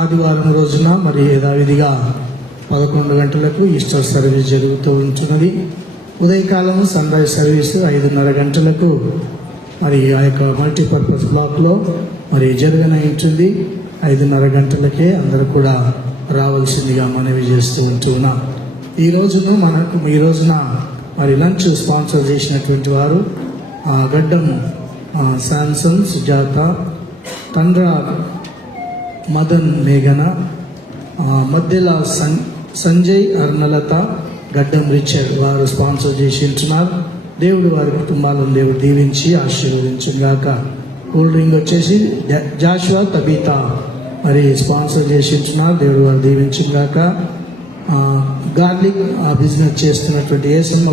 ఆదివారం రోజున మరి యథావిధిగా 11 గంటలకు ఈస్టర్ సర్వీస్ జరుగుతూ ఉంటున్నది. ఉదయకాలం సన్ రైజ్ సర్వీస్ 5:30 గంటలకు మరి ఆ యొక్క మల్టీపర్పస్ బ్లాక్లో మరి జరగనుంటుంది. 5:30 గంటలకే అందరూ కూడా రావాల్సిందిగా మనవి చేస్తూ ఉంటున్నాం. ఈ రోజున మరి లంచ్ స్పాన్సర్ చేసినటువంటి వారు గడ్డం శాంసన్, సుజాత, తండ్ర మదన్, మేఘన, మధ్యల సంజయ్, అర్ణలత, గడ్డం రిచర్డ్ వారు స్పాన్సర్ చేసి ఉంటున్నారు. దేవుడు వారి కుటుంబాలను దేవుడు దీవించి ఆశీర్వదించుగాక. కూల్ డ్రింక్ వచ్చేసి జాషువా, తబీతా మరి స్పాన్సర్ చేసి ఉంటున్నారు. దేవుడు వారు దీవించుగాక. గార్లిక్ బిజినెస్ చేస్తున్నటువంటి ఏసమ్మ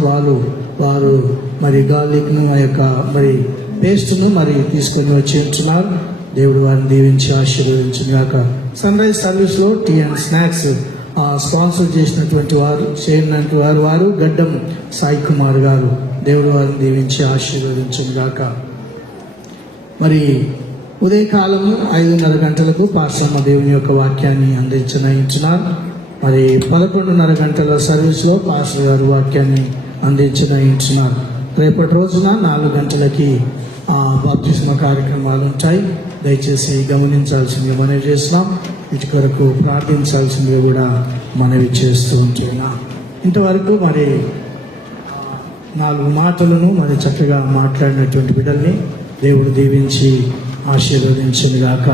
వారు మరి గార్లిక్ను ఆ యొక్క మరి పేస్ట్ను మరి తీసుకొని వచ్చి ఉంటున్నారు. దేవుడు వారిని దీవించి ఆశీర్వదించుగాక. సన్ రైజ్ సర్వీస్లో టీ అండ్ స్నాక్స్ స్పాన్సర్ చేసినటువంటి వారు గడ్డం సాయి కుమార్ గారు. దేవుడు వారిని దీవించి ఆశీర్వదించుగాక. మరి ఉదయకాలము 5:30 గంటలకు పాస్టమ్మ దేవుని యొక్క వాక్యాన్ని అందించనున్నారు. మరి 11:30 గంటల సర్వీస్లో పాస్టర్ గారు వాక్యాన్ని అందించనున్నారు. రేపటి రోజున 4 గంటలకి బాప్తిస్మ కార్యక్రమాలు ఉంటాయి. దయచేసి గమనించాల్సిందిగా మనవి చేస్తున్నాం. వీటి కొరకు ప్రార్థించాల్సిందిగా కూడా మనవి చేస్తూ ఉంటున్నాం. ఇంతవరకు మరి 4 మాటలను మరి చక్కగా మాట్లాడినటువంటి బిడ్డల్ని దేవుడు దీవించి ఆశీర్వదించుగాక.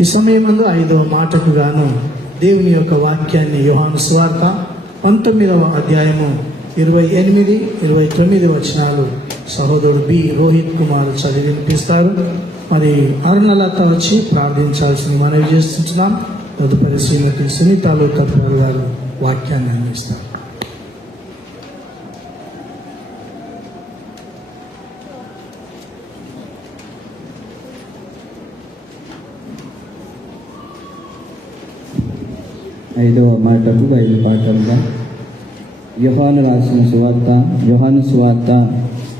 ఈ సమయమందు 5వ మాటకు గాను దేవుని యొక్క వాక్యాన్ని యోహాను సువార్త 19వ అధ్యాయము 28, 29 వచనాలు సహోదరుడు బి రోహిత్ కుమార్ చదివి వినిపిస్తారు. మరి అరుణలత వచ్చి ప్రార్థించాల్సింది మనవి చేస్తుంటున్నాం. తదుపరి శ్రీమతి సునీతాలు కపూర్ గారు వాక్యాన్ని అందిస్తారు. ఐదవ మాటకు 5 పాఠంగా యోహాను రాసిన సువార్త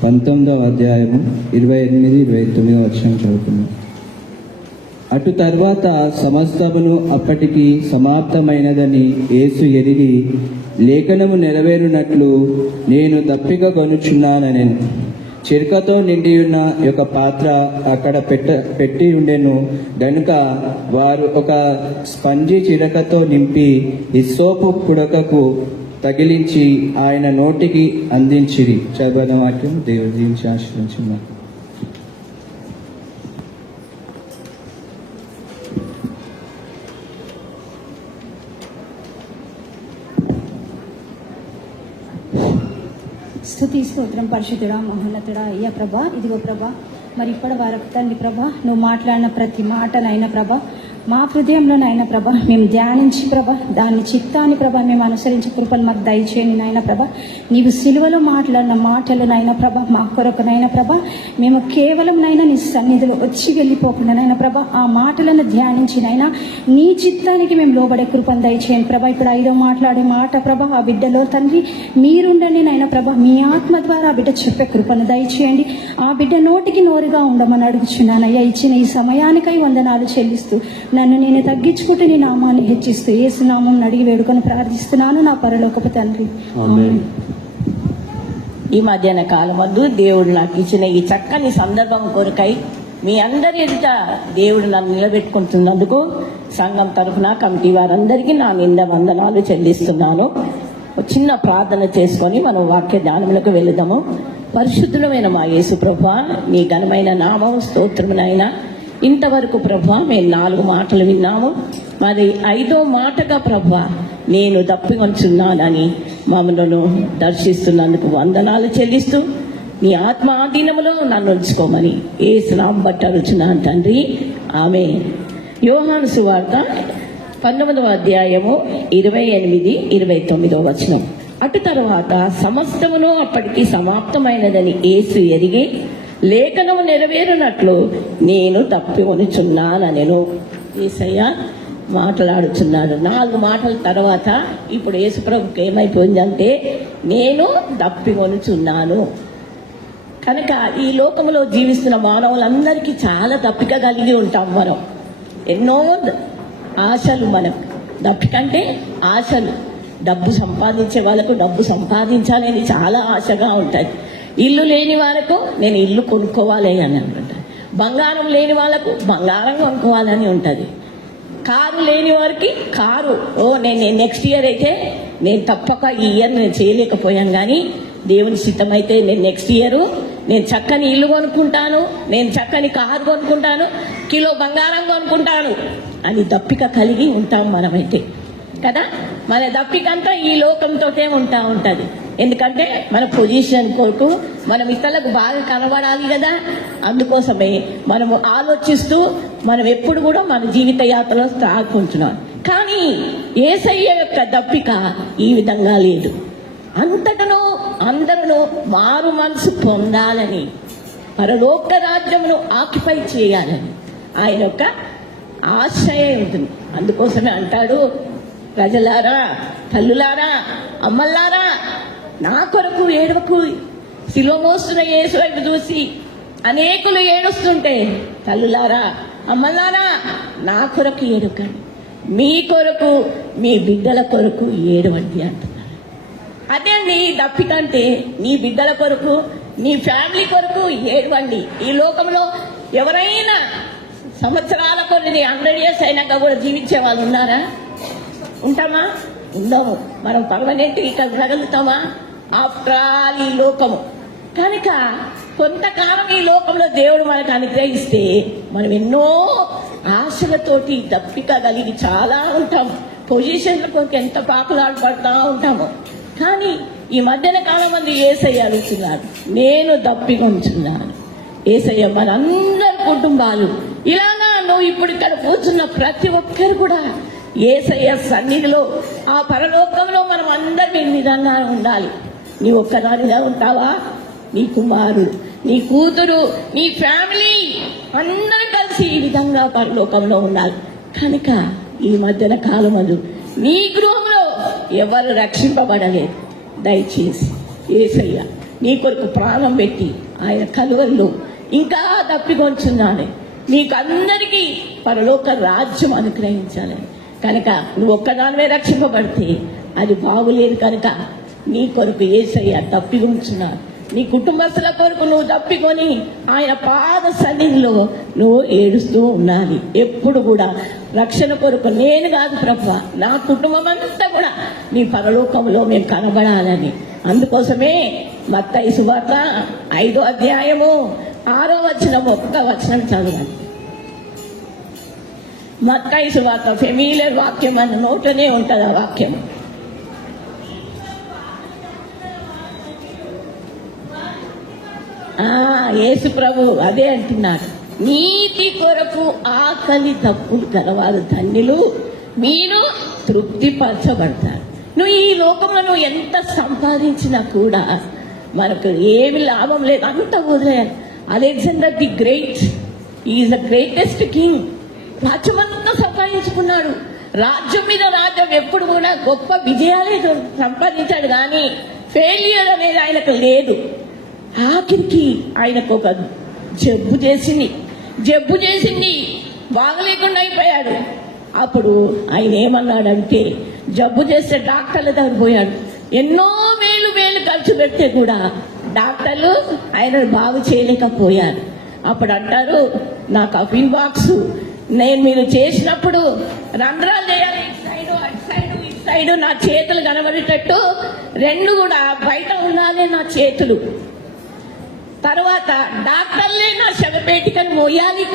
19వ అధ్యాయము 28, 29 వచనం చదువుతున్నాం. అటు తర్వాత సమస్తమును అప్పటికి సమాప్తమైనదని యేసు ఎరిగి లేఖనము నెరవేరునట్లు నేను దప్పిక కొనుచున్నానెను. చిరకతో నిండి ఉన్న ఒక పాత్ర అక్కడ పెట్టి ఉండెను గనుక వారు ఒక స్పంజి చిరకతో నింపి హిస్సోపు పుడకకు తగిలించి ఆయన నోటికి అందించిరి. చదవన వాక్యం దేవుడు దీవించి ఆశీర్వదించున్నారు. స్తుతి స్తోత్రం పరిశుద్ధుడా మహోన్నతుడా అయ్యా ప్రభా. ఇదిగో ప్రభా, మరి ఇప్పటి వరకు తండ్రి ప్రభా నువ్వు మాట్లాడిన ప్రతి మాటనైనా ప్రభా మా హృదయంలోనైనా ప్రభా మేము ధ్యానించి ప్రభా దాన్ని చిత్తాన్ని ప్రభా మేము అనుసరించి కృపను మాకు దయచేయండి నాయన ప్రభా. నీవు సిలువలో మాట్లాడిన మాటలునైనా ప్రభా మా కొరకునైనా ప్రభా మేము కేవలం నైనా నీ సన్నిధిలో వచ్చి వెళ్ళిపోకుండా నైనా ప్రభా ఆ మాటలను ధ్యానించినైనా నీ చిత్తానికి మేము లోబడే కృపను దయచేయండి ప్రభా. ఇప్పుడు 5వ మాట్లాడే మాట ప్రభా ఆ బిడ్డలో తండ్రి మీరుండండి నైనా ప్రభా. మీ ఆత్మ ద్వారా ఆ బిడ్డ చెప్పే కృపను దయచేయండి. ఆ బిడ్డ నోటికి నోరుగా ఉండమని అడుగుచున్నానయ్యా. ఇచ్చిన ఈ సమయానికై వందనాలు చెల్లిస్తూ నన్ను నేను తగ్గించుకుంటూ నీ నామాన్ని హెచ్చిస్తూ యేసు నామం అడిగి వేడుకొని ప్రార్థిస్తున్నాను నా పరలోకపు తండ్రి. ఈ మధ్యాహ్న కాలం వద్దు దేవుడు నాకు ఇచ్చిన ఈ చక్కని సందర్భం కొరకై మీ అందరి ఎదుట దేవుడు నన్ను నిలబెట్టుకుంటున్నందుకు సంఘం తరఫున కమిటీ వారందరికీ నా నింద వందనాలు చెల్లిస్తున్నాను. చిన్న ప్రార్థన చేసుకొని మనం వాక్య ధ్యానములకు వెళుదాము. పరిశుద్ధులమైన మా యేసు ప్రభువా, నీ ఘనమైన నామం స్తోత్రమునైనా. ఇంతవరకు ప్రభువా మేము 4 మాటలు విన్నాము. మరి 5వ మాటగా ప్రభువా నేను తప్పికొంచున్నానని మమ్మలను దర్శిస్తున్నందుకు వందనాలు చెల్లిస్తూ నీ ఆత్మ ఆధీనములో నన్ను ఉంచుకోమని యేసు నామం బట్టి అడుగుచున్నాను తండ్రి, ఆమేన్. యోహాను సువార్త 19వ అధ్యాయము 28, 29 వచనం. అటు తర్వాత సమస్తమును అప్పటికి సమాప్తమైనదని యేసు ఎరిగి లేఖనము నెరవేరునట్లు నేను తప్పికొనుచున్నానెను. యేసయ్య మాట్లాడుచున్నాడు. 4 మాటల తర్వాత ఇప్పుడు యేసుప్రభుకి ఏమైపోయిందంటే నేను తప్పికొనుచున్నాను. కనుక ఈ లోకంలో జీవిస్తున్న మానవులందరికీ చాలా తప్పిక కలిగి ఉంటాం. మనం ఎన్నో ఆశలు మనకు. దప్పికంటే ఆశలు. డబ్బు సంపాదించే వాళ్ళకు డబ్బు సంపాదించాలని చాలా ఆశగా ఉంటుంది. ఇల్లు లేని వాళ్ళకు నేను ఇల్లు కొనుక్కోవాలి అని అనుకుంటాను. బంగారం లేని వాళ్ళకు బంగారం కొనుక్కోవాలని ఉంటుంది. కారు లేని వారికి కారు, నేను నెక్స్ట్ ఇయర్ అయితే నేను తప్పక ఈ ఇయర్ నేను చేయలేకపోయాను, కానీ దేవుని సిద్ధమైతే నేను నెక్స్ట్ ఇయర్ నేను చక్కని ఇల్లు కొనుక్కుంటాను, నేను చక్కని కారు కొనుక్కుంటాను, కిలో బంగారం కొనుక్కుంటాను అని దప్పిక కలిగి ఉంటాం మనమైతే కదా. మన దప్పికంతా ఈ లోకంతోటే ఉంటుంది. ఎందుకంటే మన పొజిషన్ కోటు మనం ఇతరులకు బాగా కనబడాలి కదా. అందుకోసమే మనము ఆలోచిస్తూ మనం ఎప్పుడు కూడా మన జీవిత యాత్రలో సాగుకుంటున్నాం. కానీ యేసయ్య యొక్క దప్పిక ఈ విధంగా లేదు. అంతటను అందరూ మారు మనసు పొందాలని, పరలోక రాజ్యమును ఆక్యుపై చేయాలని ఆయన యొక్క ఆశయం ఉంటుంది. అందుకోసమే అంటాడు, ప్రజలారా, తల్లులారా, అమ్మల్లారా, నా కొరకు ఏడవకు. శిలువ మోస్తున్న యేసు వైపు చూసి అనేకులు ఏడుస్తుంటే, తల్లులారా, అమ్మల్లారా, నా కొరకు ఏడుకండి, మీ కొరకు, మీ బిడ్డల కొరకు ఏడవండి అంటున్నారు. అదే నీ దప్పికంటే నీ బిడ్డల కొరకు, నీ ఫ్యామిలీ కొరకు ఏడవండి. ఈ లోకంలో ఎవరైనా సంవత్సరాల కొన్ని 100 years అయినాక కూడా జీవించే వాళ్ళు ఉన్నారా? ఉంటామా? ఉండము. మనం పర్మనెంట్ ఇక్కడ తగలుతామా? ఆఫ్టర్ ఆల్ ఈ లోకము కనుక కొంతకాలం ఈ లోకంలో దేవుడు మనకు అనుగ్రహిస్తే మనం ఎన్నో ఆశలతోటి దప్పిక కలిగి చాలా ఉంటాం. పొజిషన్ల కొరకు ఎంత పాకులాడబడతా ఉంటాము. కానీ ఈ మధ్యన కాలం మంది యేసయ్య అడుగుతున్నారు, నేను దప్పిక ఉంచున్నాను. యేసయ్య మనందరి కుటుంబాలు ఇలాగా నువ్వు ఇప్పుడు ఇక్కడ కూర్చున్న ప్రతి ఒక్కరు కూడా యేసయ్య సన్నిధిలో ఆ పరలోకంలో మనం అందరం ఈ విధంగా ఉండాలి. నీ ఒక్కదానిగా ఉంటావా? నీ కుమారుడు, నీ కూతురు, నీ ఫ్యామిలీ అందరూ కలిసి ఈ విధంగా పరలోకంలో ఉండాలి. కనుక ఈ మధ్యన కాలమందు నీ గృహంలో ఎవరు రక్షింపబడలేదు. దయచేసి యేసయ్య నీ కొరకు ప్రాణం పెట్టి ఆయన కలువల్లో ఇంకా దప్పికొంచున్నాను, మీకు అందరికీ పరలోక రాజ్యం అనుగ్రహించాలని. కనుక నువ్వు ఒక్కదానివే రక్షింపబడితే అది బాగులేదు. కనుక నీ కొరకు యేసయ్య దప్పికొంచున్నాను. నీ కుటుంబస్తుల కొరకు నువ్వు దప్పికొని ఆయన పాద సన్నిధిలో నువ్వు ఏడుస్తూ ఉండాలి. ఎప్పుడు కూడా రక్షణ కొరకు నేను కాదు ప్రభువా, నా కుటుంబం అంతా కూడా నీ పరలోకంలో మేము కనబడాలని. అందుకోసమే మత్తయి సువార్త 5వ అధ్యాయము 6వ వచనం ఒక్క వచనం చదవండి. మత్తయి సువార్త ఫెమిలియర్ వాక్యం అన్న నోటనే ఉంటుంది ఆ వాక్యం. యేసు ప్రభు అదే అంటున్నాడు, నీతి కొరకు ఆకలి తప్పులు గలవారు ధన్యులు, మీరు తృప్తిపరచబడతారు. నువ్వు ఈ లోకంలో నువ్వు ఎంత సంపాదించినా కూడా మనకు ఏమి లాభం లేదు, అంత వదిలేయాలి. Alexander the great is the greatest king. రాజ్యమంతా సంపాదించుకున్నాడు. రాజ్యం మీద రాజ్యం ఎప్పుడు కూడా గొప్ప విజయాలే సంపాదించాడు, కానీ ఫెయిల్యూర్ అనేది ఆయనకు లేదు. ఆఖరికి ఆయనకు ఒక జబ్బు చేసింది, బాగలేకుండా అయిపోయాడు. అప్పుడు ఆయన ఏమన్నాడంటే, జబ్బు చేస్తే డాక్టర్ల దగ్గర పోయాడు. ఎన్నో వేలు ఖర్చు పెడితే కూడా డాక్టర్లు ఆయన బాగు చేయలేకపోయారు. అప్పుడు అంటారు, నా కఫిన్ బాక్స్ నేను మీరు చేసినప్పుడు రంధ్రాలు చేయాలి, ఇటు సైడ్ నా చేతులు కనబడేటట్టు 2 కూడా బయట ఉండాలి నా చేతులు. తర్వాత డాక్టర్లే నా శవపేటికను మోయాలి,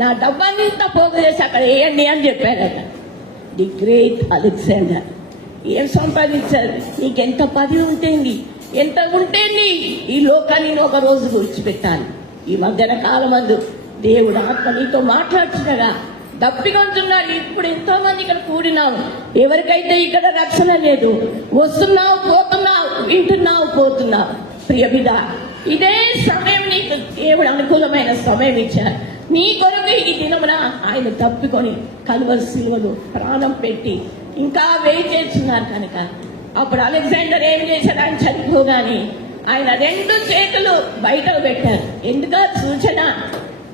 నా డబ్బంతా పోగు చేసి అక్కడ వేయండి అని చెప్పారట. ది గ్రేట్ అలెగ్జాండర్ ఏం సంపాదించారు? నీకెంత పదవి ఉంటుంది, ఎంత ఉంటేంది, ఈ లోకాన్ని ఒక రోజు విడిచిపెట్టాలి. ఈ మధ్యన కాలమందు దేవుడు ఆత్మ నీతో మాట్లాడుతుండగా దప్పికొంటున్నాడు. ఇప్పుడు ఎంతో మంది ఇక్కడ కూడినావు, ఎవరికైతే ఇక్కడ రక్షణ లేదు, వస్తున్నావు పోతున్నావు, వింటున్నావు పోతున్నావు. ప్రియ బిడ్డ, ఇదే సమయం నీకు దేవుడు అనుకూలమైన సమయం ఇచ్చారు. నీ కొరకు ఈ దినమున ఆయన తప్పికొని కలువరి సిలువలో ప్రాణం పెట్టి ఇంకా వెయిట్ చేస్తున్నారు. కనుక అప్పుడు అలెగ్జాండర్ ఏం చేశాడు? ఆయన చనిపోగానే ఆయన 2 చేతులు బయటకు పెట్టారు. ఎందుక సూచన,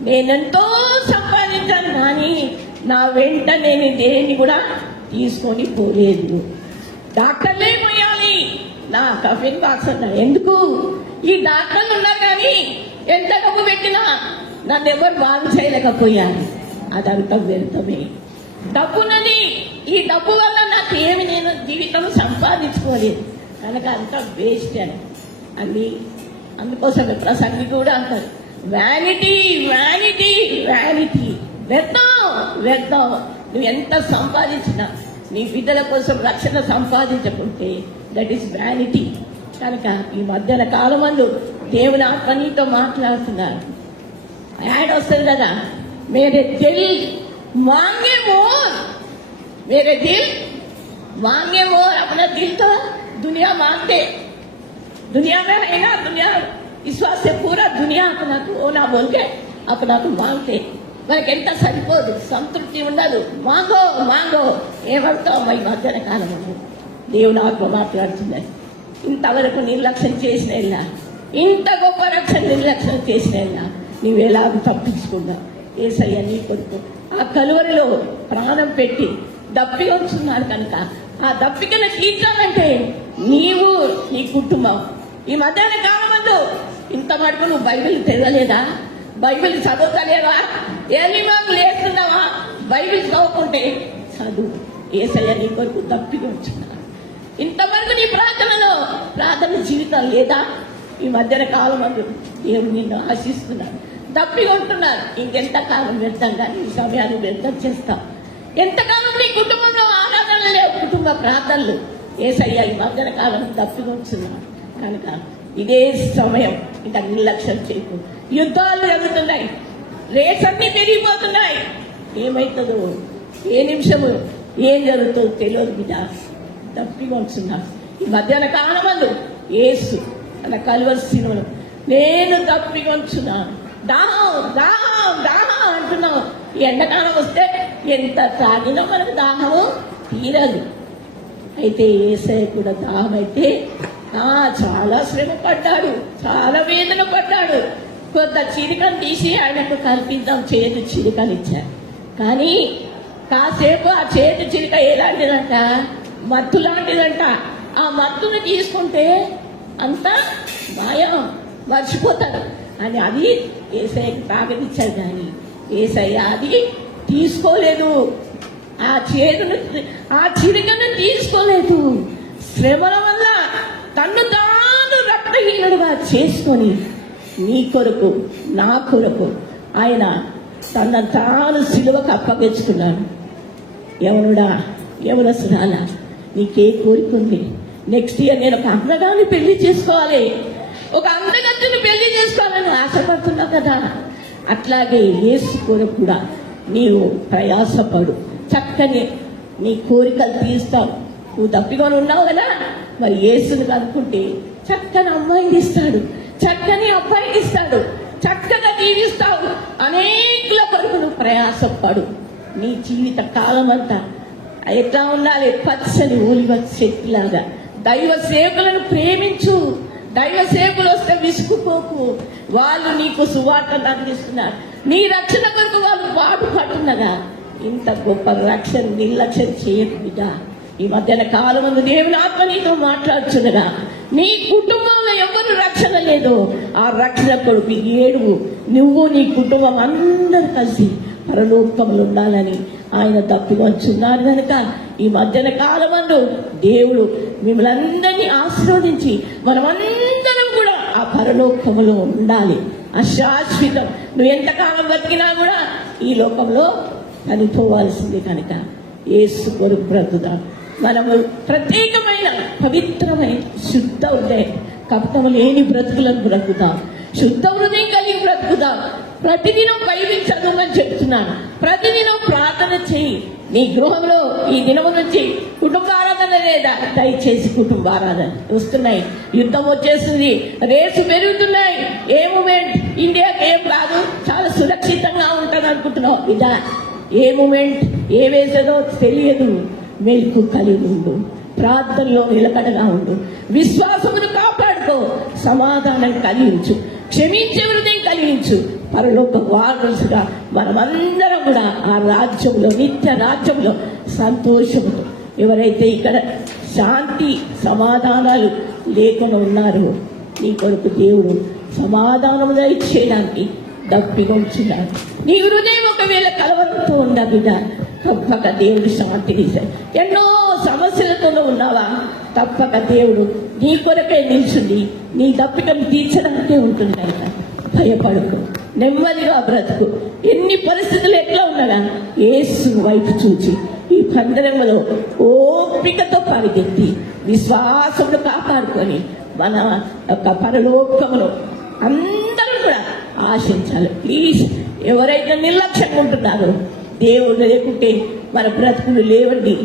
నేనెంతో సంపాదించాను కానీ నా వెంట నేను దేన్ని కూడా తీసుకొని పోలేదు. డాక్టర్లే పోయాలి నా కఫిన్ బాక్స్ అన్నారు. ఎందుకు? ఈ డాక్టర్లు ఉన్నారు కానీ ఎంత డబ్బు పెట్టినా నన్ను ఎవరు బాగు చేయలేకపోయారు. అదంతా వ్యర్థమే. డబ్బున్నది. ఈ డబ్బు వల్ల నాకు ఏమి నేను జీవితం సంపాదించుకోలేదు కనుక అంతా వేస్ట్ అని అన్ని. అందుకోసమే ప్రసంగి కూడా అంటారు, వ్యానిటీ వ్యానిటీ వ్యానిటీ, వ్యర్థం వ్యర్థం. నువ్వు ఎంత సంపాదించినా నీ బిడ్డల కోసం రక్షణ సంపాదించకుంటే దట్ ఈస్ వ్యానిటీ. కనుక ఈ మధ్యాహ్న కాలమందు దేవుని ఆత్మ నీతో మాట్లాడుతున్నారు. యాడ్ వస్తుంది కదా, మేరే దిల్ మాంగే మోర్, मेरे दिल मांगे मोर. अपना दिल तो दुनिया मांगते, दुनिया में रहना, दुनिया विश्वास से पूरा दुनिया अपना को ओना बोल के अपना को मांगते. మనకి ఎంత సరిపోదు, సంతృప్తి ఉండదు. మాంగో మాంగో ఏమవుతావు ఈ మధ్యాహ్న కాలంలో దేవుని ఆత్మ మాట్లాడుతున్నది. ఇంతవరకు నిర్లక్ష్యం చేసిన, ఇంత గొప్ప రక్షణ నిర్లక్ష్యం చేసిన నువ్వు ఎలాగ తప్పించుకున్నావు? యేసయ్య నీ కొరకు ఆ కలువరిలో ప్రాణం పెట్టి దప్పిక ఉంచున్నాడు కనుక ఆ దప్పికను తీర్చాలంటే నీవు నీ కుటుంబం ఈ మధ్యాహ్న కాలమందు ఇంత మటుకు నువ్వు బైబిల్ తెరవలేదా? బైబిల్ చదువుతలేవా? ఏమేమో లేస్తున్నావా? బైబిల్ చదువుకుంటే చదువు. యేసయ్య నీ కొరకు దప్పిక ఉంచున్నాడు. ఇంతవరకు నీ ప్రార్థన జీవితం లేదా? ఈ మధ్యాహ్న కాలమందు దేవుడు నిన్ను ఆశిస్తున్నాడు. దప్పిక ఉంటున్నారు. ఇంకెంత కాలం వ్యర్థం కానీ ఈ సమయాన్ని వ్యర్థం చేస్తాం. ఎంతకాలం నీ కుటుంబంలో ఆరాధనలు లేవు, కుటుంబ ప్రార్థనలు. యేసయ్య ఈ మధ్యాహ్న కాలం తప్పికొచ్చున్నాడు కనుక ఇదే సమయం. ఇంకా నిర్లక్ష్యం చేయకు. యుద్ధాలు జరుగుతున్నాయి, రేట్స్ అన్ని పెరిగిపోతున్నాయి. ఏమవుతుందో ఏ నిమిషము ఏం జరుగుతుందో తెలియదు బిడ్డ. తప్పికొచ్చున్నాడు. ఈ మధ్యాహ్న కాలమందు యేసు అలా కలువలసినను నేను తప్పికొచ్చున్నాను. దాహం దాహం దాహం అంటున్నావు. ఈ ఎండాకాలం వస్తే ఎంత తాగినా మనకు దాహము తీరదు. అయితే యేసయ్య కూడా దాహం అయితే చాలా శ్రమ పడ్డాడు, చాలా వేదన పడ్డాడు. కొంత చిరికను తీసి ఆయనకు కల్పిద్దాం, చేతి చిరికను ఇచ్చారు. కానీ కాసేపు ఆ చేతి చిరిక ఎలాంటిదంట? మత్తు లాంటిదంట. ఆ మత్తుని తీసుకుంటే అంతా మాయం, మర్చిపోతారు అని అది యేసయ్యకి తాగనిచ్చారు. కానీ యేసయ్య అది తీసుకోలేదు. ఆ చిరికను తీసుకోలేదు. శ్రమల వల్ల తన్ను తాను రక్తహీనుడుగా చేసుకొని నీ కొరకు నా కొరకు ఆయన తన తాను సిలువకు అప్పగించుకున్నాడు. యవనుడా యవనస్తురాలా, నీకే కోరిక ఉంది? నెక్స్ట్ ఇయర్ నేను ఒక అందగాన్ని పెళ్లి చేసుకోవాలి, ఒక అందగత్తిని పెళ్లి చేసుకోవాలని ఆశపడుతున్నావు కదా. అట్లాగే యేసు కొరకు కూడా నీవు ప్రయాసపడు. చక్కని నీ కోరికలు తీస్తావు. నువ్వు తప్పికొని ఉన్నావు కదా, మరి యేసుని కనుక్కుంటే చక్కని అమ్మాయిని ఇస్తాడు, చక్కని అబ్బాయిని ఇస్తాడు, చక్కగా జీవిస్తావు. అనేకుల కొరకు నువ్వు ప్రయాసపడు. నీ జీవిత కాలం అంతా ఎట్లా ఉండాలి? పచ్చని ఒలివ చెట్టులాగా దైవ సేవకులను ప్రేమించు. దైవ సేవకులు వస్తే విసుకుపోకు. వాళ్ళు నీకు సువార్తను అందిస్తున్నారు. నీ రక్షణ కొరకు వాళ్ళు పాటుపడుతుండగా ఇంత గొప్ప రక్షణ నిర్లక్ష్యం చేయకు బిడ్డ. ఈ మధ్యాహ్న కాలం ముందు దేవుని ఆత్మ నీతో మాట్లాడుచున్నగా నీ కుటుంబంలో ఎవరు రక్షణ లేదో ఆ రక్షణ కొరకు ఏడువు. నువ్వు నీ కుటుంబం అందరూ కలిసి పరలోకంలో ఉండాలని ఆయన తప్పివచ్చున్నారు కనుక ఈ మధ్యాహ్న కాలమందు దేవుడు మిమ్మల్ని అందరినీ ఆశీర్వదించి మనమందరం కూడా ఆ పరలోకములో ఉండాలి. అశాశ్వతం. నువ్వు ఎంతకాలం బతికినా కూడా ఈ లోకంలో చనిపోవాల్సింది కనుక యేసు కొరకు బ్రతుకుదాం. మనము ప్రత్యేకమైన పవిత్రమైన శుద్ధ హృదయం, కపటము లేని బ్రతుకులను బ్రతుకుదాం. శుద్ధ హృదయం కలిగి బ్రతుకుదాం. ప్రతిదినం బైబిల్ చదవమని చెప్తున్నాను. ప్రతిదినం ప్రార్థన చేయి. నీ గృహంలో ఈ దినం నుంచి కుటుంబ ఆరాధన లేదా? దయచేసి కుటుంబ ఆరాధన వస్తున్నాయి. యుద్ధం వచ్చేస్తుంది, రేసు పెరుగుతున్నాయి. ఏ మూమెంట్ ఇండియాకి ఏం రాదు, చాలా సురక్షితంగా ఉంటుంది అనుకుంటున్నావు. ఇదా ఏ మూమెంట్ ఏ వేసేదో తెలియదు. మెలకు కలిగి ఉండు, ప్రార్థనలో నిలకడగా ఉండు, విశ్వాసమును కాపాడుకో, సమాధానం కలిగించు, క్షమించే హృదయం కలిగించు. పరలోక వారసుగా మనమందరం కూడా ఆ రాజ్యంలో, నిత్య రాజ్యంలో సంతోషంతో, ఎవరైతే ఇక్కడ శాంతి సమాధానాలు లేకుండా ఉన్నారో నీ కొరకు దేవుడు సమాధానం దయచేయడానికి దప్పిగా ఉంచున్నాడు. నీ హృదయం ఒకవేళ కలవరంతో ఉందా బిడ్డ, తప్పక దేవుడు శాంతిని ఇస్తాడు. ఎన్నో సమస్యలతో ఉన్నావా, తప్పక దేవుడు నీ కొరకే నిల్చుండి నీ దప్పికను తీర్చడానికే ఉంటుంది కనుక భయపడకు, నెమ్మదిగా బ్రతుకు. ఎన్ని పరిస్థితులు ఎట్లా ఉన్నాగా యేసు వైపు చూచి ఈ పందరంలో ఓపికతో పరిగెత్తి విశ్వాసంలో కాపాడుకొని మన యొక్క పరలోకములో అందరూ కూడా ఆశించాలి. ప్లీజ్, ఎవరైతే నిర్లక్ష్యంగా ఉంటున్నారో, దేవుడు లేకుంటే మన బ్రతుకులు లేవండి.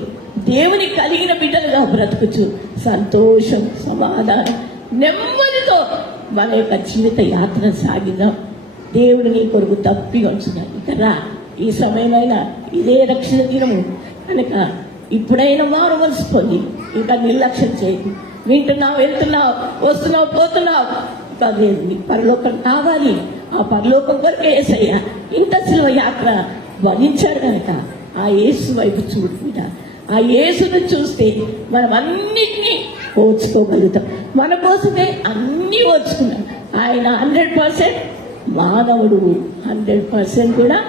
దేవుని కలిగిన బిడ్డలుగా బ్రతుకుచు సంతోషం, సమాధానం, నెమ్మదితో మన యొక్క జీవిత యాత్ర సాగిద్దాం. దేవుడు నీ కొరకు తప్పిగా ఉంచున్నాడు. కదా ఈ సమయమైనా ఇదే రక్షణ దినము కనుక ఇప్పుడైనా మారు మనసు పొంది ఇంకా నిర్లక్ష్యం చేయదు. వింటున్నావు, వెళ్తున్నావు, వస్తున్నావు, పోతున్నావు, పరలోకం కావాలి. ఆ పరలోకం కొరకే యేసయ్య ఇంత శిలువ యాత్ర వరించాడు కనుక ఆ యేసు వైపు చూడ. ఆ యేసును చూస్తే మనం అన్నిటినీ ఓర్చుకోగలుగుతాం. మన కోసమే అన్నీ ఓర్చుకున్నాం. ఆయన 100% మానవుడు, 100% కూడా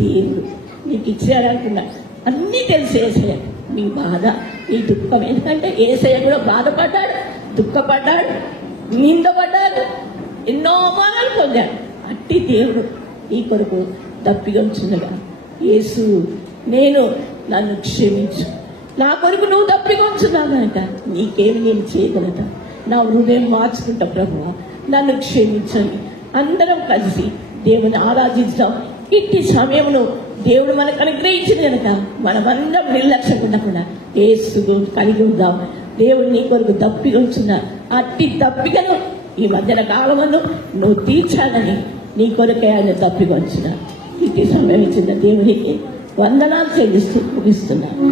దేవుడు. నీకు ఇచ్చారనుకున్నా అన్నీ తెలిసి యేసయ్య నీ బాధ, నీ దుఃఖం. ఎందుకంటే యేసయ్య కూడా బాధపడ్డాడు, దుఃఖపడ్డాడు, నిందపడ్డాడు, ఎన్నో అవమానాలు పొందాడు. అట్టి దేవుడు ఈ కొరకు దప్పిగా ఉంచుండగా, యేసు నేను నన్ను క్షమించు, నా కొరకు నువ్వు దప్పిగా ఉంచున్నావు కనుక నీకేమి నేను చేయగలుగుతా, నా హృదయం మార్చుకుంటా ప్రభువా, నన్ను క్షమించండి. అందరం కలిసి దేవుని ఆరాధిస్తాం. ఇట్టి సమయంలో దేవుడు మనకు అనుగ్రహించింది కనుక మనమందరం నిర్లక్ష్యం ఉండకుండా యేసు కలిగి ఉందాం. దేవుడు నీ కొరకు దప్పిగా ఉంచున్నా, అట్టి దప్పికను ఈ మధ్యన కాలమందు నువ్వు తీర్చాలని నీ కొరకే ఆయన దప్పిగా ఉంచిన. ఇట్టి సమయం ఇచ్చిన దేవునికి వందనాలు చెల్లిస్తూ ముగిస్తున్నాను.